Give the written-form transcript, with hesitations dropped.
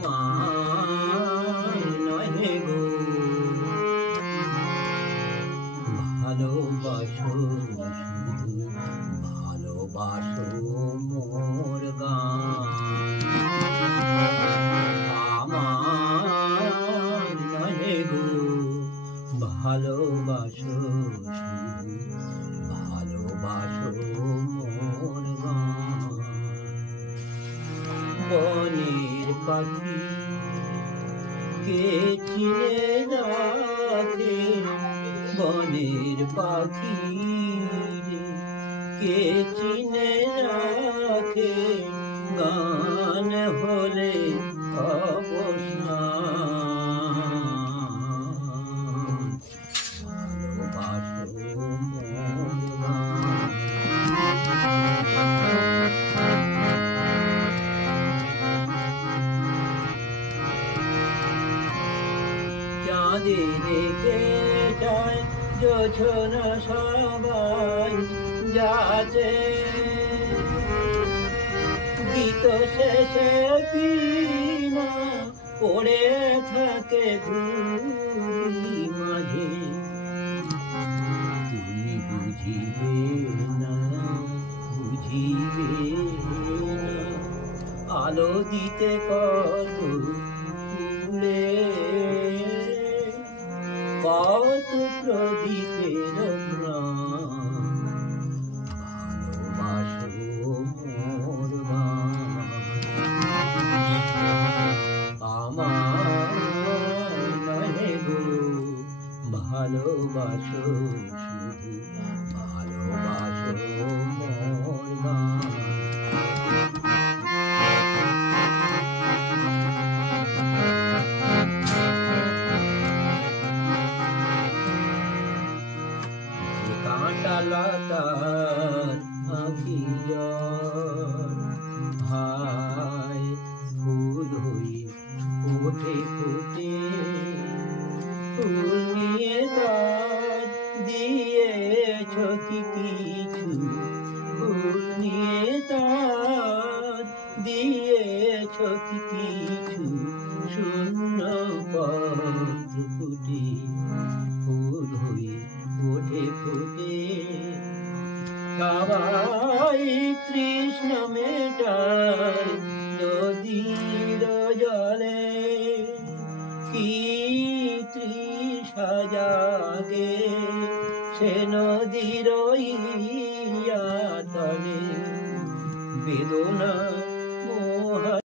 আমার নহে গো ভালোবাসো শুধু ভালোবাসো মোর গান আমার নহে গো ভালোবাসো শুধু ভালোবাসো মোর গান বনের পাখি কে চিনে রাখে বনের পাখি কে চিনে রাখে গান হলে অবসান ভালোবাসো মোর গান চাঁদে রেখে যায় জোছনা সবাই যাচ্ছে গীত শেষে বিনা পড়ে থাকে ধুলি মাঝে তুমি বুঝিবে না আলো দিতে কত ফুলে কত প্রদীপের ভালোবাসো মোর গান আমার নহে গো ভালোবাসো শুধু ভালোবাসো মোর গান লতার আঁখি ভাই ফুল হই ওঠে ফুটে ফুল নিয়ে তার দিয়েছ কি কিছু ফুল নিয়ে তার দিয়েছ কি কিছু শূন্য পত্র ফুটে ফুল হই ওঠে ফুটে সবাই কৃষ্ণ মেটায় নদীর জলে কি তৃষা জাগে সে নদীর তলে বেদনা